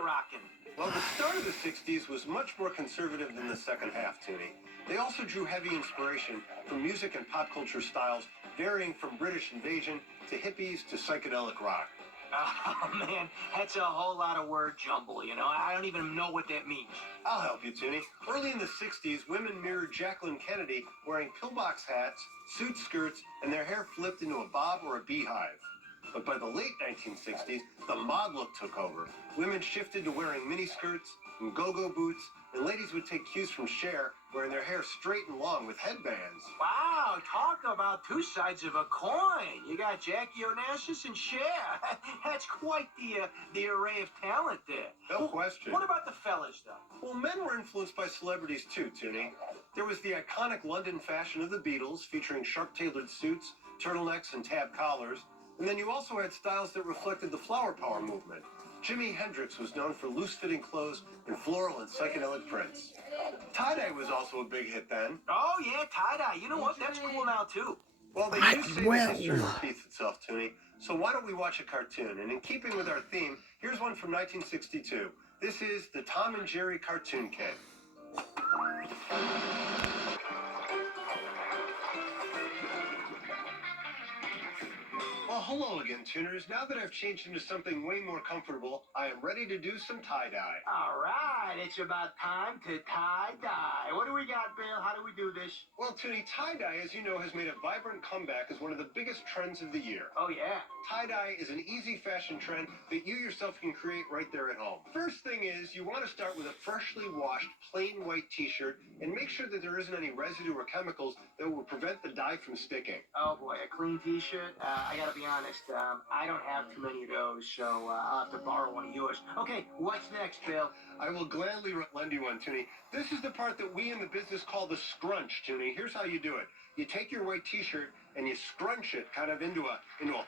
rocking? Well, the start of the 60s was much more conservative than the second half, Toonie. They also drew heavy inspiration from music and pop culture styles varying from British invasion to hippies to psychedelic rock. Oh, man, that's a whole lot of word jumble, you know? I don't even know what that means. I'll help you, Toonie. Early in the 60s, women mirrored Jacqueline Kennedy wearing pillbox hats, suit skirts, and their hair flipped into a bob or a beehive. But by the late 1960s, the mod look took over. Women shifted to wearing miniskirts and go-go boots, and ladies would take cues from Cher, wearing their hair straight and long with headbands. Wow, talk about two sides of a coin. You got Jackie Onassis and Cher. That's quite the array of talent there. No question. What about the fellas, though? Well, men were influenced by celebrities too, Toonie. There was the iconic London fashion of the Beatles, featuring sharp-tailored suits, turtlenecks, and tab collars. And then you also had styles that reflected the flower power movement. Jimi Hendrix was known for loose-fitting clothes and floral and psychedelic prints. Tie-dye was also a big hit then. Oh, yeah, tie-dye. You know what? That's cool now, too. Well, they do say that history repeats itself, Toonie. So why don't we watch a cartoon? And in keeping with our theme, here's one from 1962. This is the Tom and Jerry Cartoon Kit. Well, hello again, tuners. Now that I've changed into something way more comfortable, I am ready to do some tie-dye. All right, it's about time to tie-dye. What do we got, Bill? How do we do this? Well, Toonie, tie-dye, as you know, has made a vibrant comeback as one of the biggest trends of the year. Oh, yeah. Tie-dye is an easy fashion trend that you yourself can create right there at home. First thing is, you want to start with a freshly washed, plain white t-shirt and make sure that there isn't any residue or chemicals that will prevent the dye from sticking. Oh, boy, a clean t-shirt? I gotta be honest, I don't have too many of those, so I'll have to borrow one of yours. Okay, what's next, Bill? I will gladly lend you one, Toonie. This is the part that we in the business call the scrunch, Toonie. Here's how you do it. You take your white t-shirt and you scrunch it kind of into a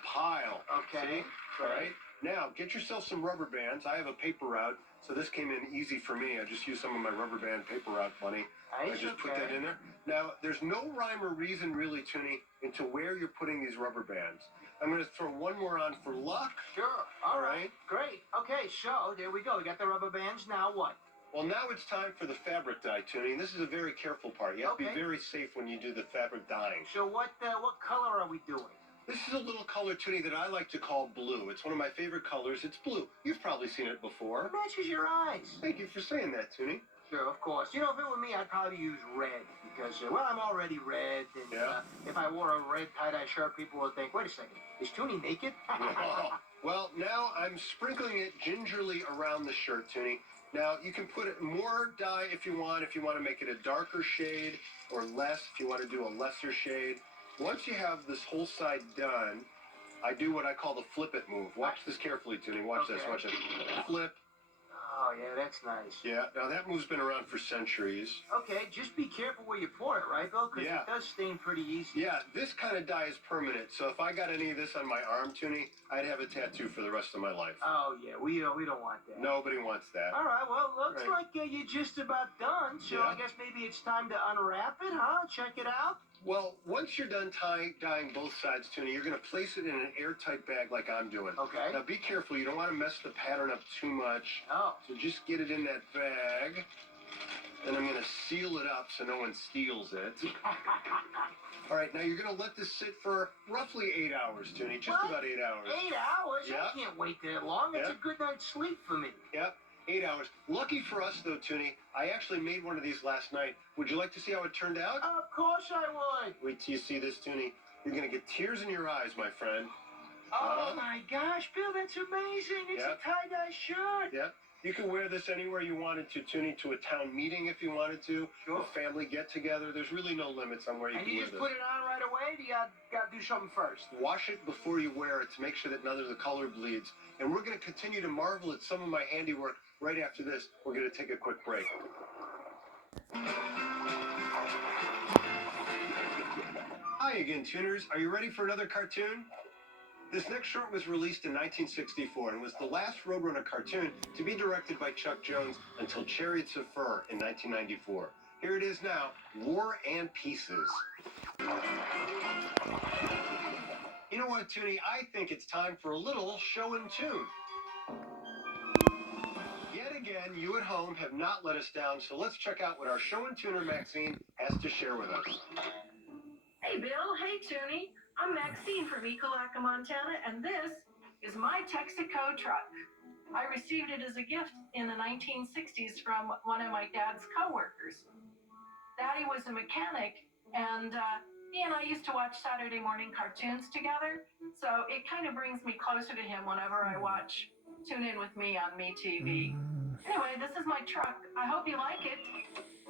pile. Okay. See? All right. Now, get yourself some rubber bands. I have a paper route, so this came in easy for me. I just used some of my rubber band paper route money. I just put that in there. Now, there's no rhyme or reason really, Toonie, into where you're putting these rubber bands. I'm going to throw one more on for luck. Sure. All right. Great. Okay, so there we go. We got the rubber bands. Now what? Well, now it's time for the fabric dye, Toonie. This is a very careful part. You have to be very safe when you do the fabric dyeing. So what color are we doing? This is a little color, Toonie, that I like to call blue. It's one of my favorite colors. It's blue. You've probably seen it before. It matches your eyes. Thank you for saying that, Toonie. Sure, of course. You know, if it were me, I'd probably use red because, well, I'm already red. And if I wore a red tie-dye shirt, people would think, wait a second, is Toonie naked? Well, now I'm sprinkling it gingerly around the shirt, Toonie. Now, you can put more dye if you want to make it a darker shade, or less if you want to do a lesser shade. Once you have this whole side done, I do what I call the flip it move. Watch this carefully, Toonie. Watch this. Watch it. Flip. Oh, yeah, that's nice. Yeah, now that move's been around for centuries. Okay, just be careful where you pour it, right, Bill? Because it does stain pretty easy. Yeah, this kind of dye is permanent, so if I got any of this on my arm, Toonie, I'd have a tattoo for the rest of my life. Oh, yeah, we don't want that. Nobody wants that. All right, well, looks like you're just about done, so I guess maybe it's time to unwrap it, huh? Check it out. Well, once you're done dyeing both sides, Toonie, you're going to place it in an airtight bag like I'm doing. Okay. Now, be careful. You don't want to mess the pattern up too much. Oh. So just get it in that bag. And I'm going to seal it up so no one steals it. All right, now you're going to let this sit for roughly 8 hours, Toonie. Just about 8 hours. 8 hours? Yeah. I can't wait that long. It's a good night's sleep for me. Yep. 8 hours. Lucky for us, though, Toonie, I actually made one of these last night. Would you like to see how it turned out? Of course I would. Wait till you see this, Toonie. You're going to get tears in your eyes, my friend. Oh, my gosh, Bill, that's amazing. It's a tie-dye shirt. Yep. You can wear this anywhere you wanted to, Toonie, to a town meeting if you wanted to, a family get-together. There's really no limits on where you can wear this. And you just put it on right away? Do you got to do something first? Wash it before you wear it to make sure that none of the color bleeds. And we're going to continue to marvel at some of my handiwork right after this. We're going to take a quick break. Hi again, tuners. Are you ready for another cartoon? This next short was released in 1964 and was the last Roadrunner cartoon to be directed by Chuck Jones until Chariots of Fur in 1994. Here it is now, War and Pieces. You know what, Toonie? I think it's time for a little show and tune. again, you at home have not let us down, so let's check out what our show and tuner Maxine has to share with us. Hey, Bill. Hey, Toonie. I'm Maxine from Ekalaka, Montana, and this is my Texaco truck. I received it as a gift in the 1960s from one of my dad's coworkers. Daddy was a mechanic, and he and I used to watch Saturday morning cartoons together, so it kind of brings me closer to him whenever I watch Tune In With Me on MeTV. Anyway, this is my truck. I hope you like it.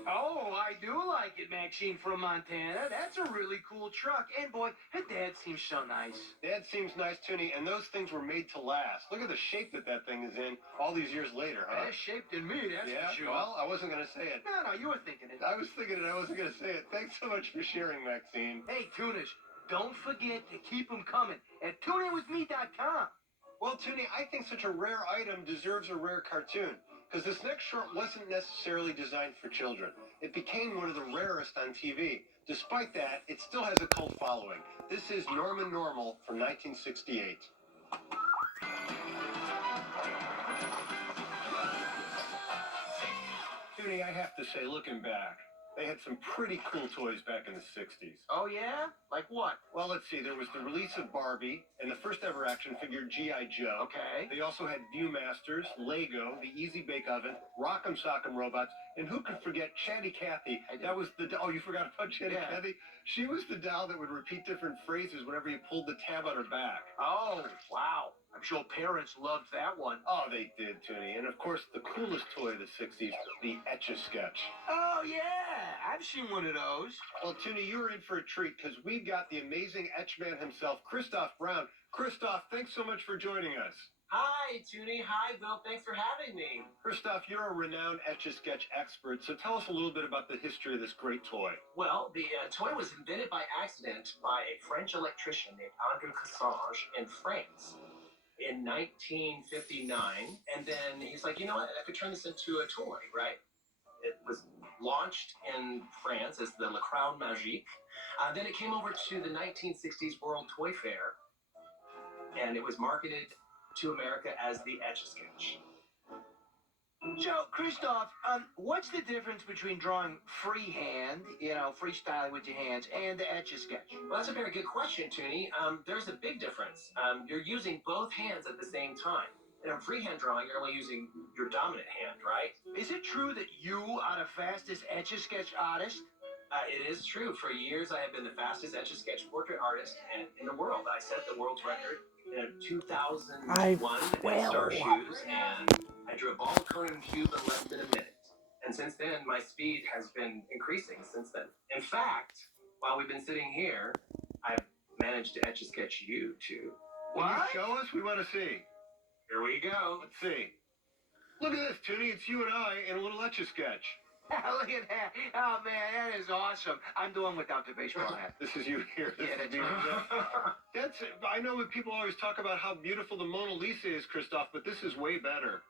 Oh, I do like it, Maxine from Montana. That's a really cool truck. And boy, her dad seems so nice. Dad seems nice, Toonie, and those things were made to last. Look at the shape that thing is in all these years later, huh? Better shaped than me, that's Yeah, for sure. well, I wasn't going to say it. No, you were thinking it. I was thinking it, I wasn't going to say it. Thanks so much for sharing, Maxine. Hey, tuners, don't forget to keep them coming at tuneinwithme.com. Well, Toonie, I think such a rare item deserves a rare cartoon, because this next short wasn't necessarily designed for children. It became one of the rarest on TV. Despite that, it still has a cult following. This is Norman Normal from 1968. Toonie, I have to say, looking back, they had some pretty cool toys back in the 60s. Oh, yeah? Like what? Well, let's see. There was the release of Barbie and the first ever action figure G.I. Joe. Okay. They also had Viewmasters, Lego, the Easy Bake Oven, Rock'em Sock'em Robots, and who could forget Chatty Cathy? That was the... Oh, you forgot about Chatty Cathy? She was the doll that would repeat different phrases whenever you pulled the tab on her back. Oh, wow. I'm sure parents loved that one. Oh, they did, Toonie. And, of course, the coolest toy of the 60s, the Etch-a-Sketch. Oh, yeah. I've seen one of those. Well, Toonie, you were in for a treat because we've got the amazing Etchman himself, Christoph Brown. Christoph, thanks so much for joining us. Hi, Toonie. Hi, Bill. Thanks for having me. Christoph, you're a renowned Etch-a-Sketch expert, so tell us a little bit about the history of this great toy. Well, the toy was invented by accident by a French electrician named André Cassange in France in 1959. And then he's like, you know what? I could turn this into a toy, right? It was launched in France as the Le Crown Magique. Then it came over to the 1960s World Toy Fair, and it was marketed to America as the Etch-a-Sketch. So, Christoph, what's the difference between drawing freehand, freestyling with your hands, and the Etch-a-Sketch? Well, that's a very good question, Toonie. There's a big difference. You're using both hands at the same time. In a freehand drawing, you're only using your dominant hand, right? Is it true that you are the fastest Etch-a-Sketch artist? It is true. For years, I have been the fastest Etch-a-Sketch portrait artist in the world. I set the world's record in 2001 at Star Shoes, and I drew a ball cone cube in less than a minute. And since then, my speed has been increasing since then. In fact, while we've been sitting here, I've managed to Etch-a-Sketch you, too. Can you show us? We want to see. Here we go. Let's see. Look at this, Toonie. It's you and I in a little Etch-a-Sketch. Look at that. Oh, man, that is awesome. I'm doing without the baseball hat. This is you here. Yeah, that's right. That's it. I know that people always talk about how beautiful the Mona Lisa is, Christoph, but this is way better.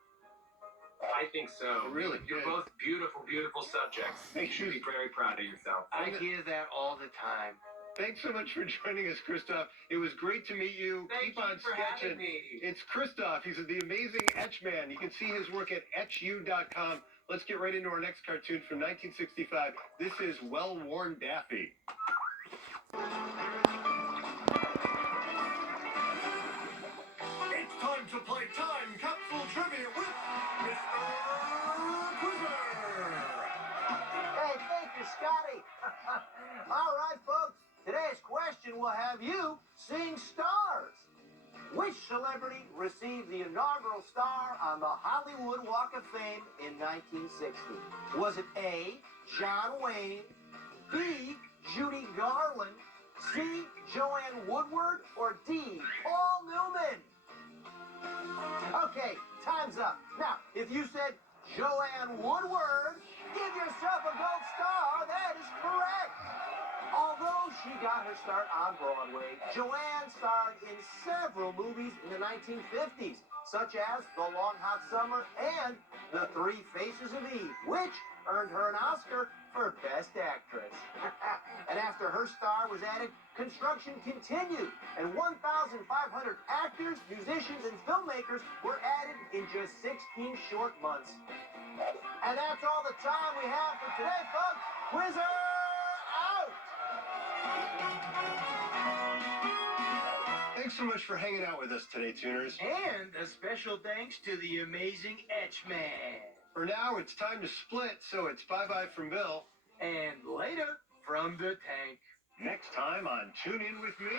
I think so. Really You're good. both beautiful, beautiful subjects. You should be very proud of yourself. I hear that all the time. Thanks so much for joining us, Christoph. It was great to meet you. Thank Keep on you for sketching. having me. It's Christoph. He's the amazing Etchman. You can see his work at etchu.com. Let's get right into our next cartoon from 1965. This is Well-Worn Daffy. It's time to play Time Capsule Trivia with Mr. Quizzer. Hey, thank you, Scotty. All right, folks. Today's question will have you sing stars. Which celebrity received the inaugural star on the Hollywood Walk of Fame in 1960? Was it A, John Wayne, B, Judy Garland, C, Joanne Woodward, or D, Paul Newman? Okay, time's up. Now, if you said Joanne Woodward, give yourself a gold star. That is correct. Although she got her start on Broadway, Joanne starred in several movies in the 1950s, such as The Long Hot Summer and The Three Faces of Eve, which earned her an Oscar for Best Actress. And after her star was added, construction continued, and 1,500 actors, musicians, and filmmakers were added in just 16 short months. And that's all the time we have for today, folks. Quizzer out! Thanks so much for hanging out with us today, Tuners. And a special thanks to the amazing Etchman. For now, it's time to split, so it's bye-bye from Bill. And later, from the tank. Next time on Tune In With Me.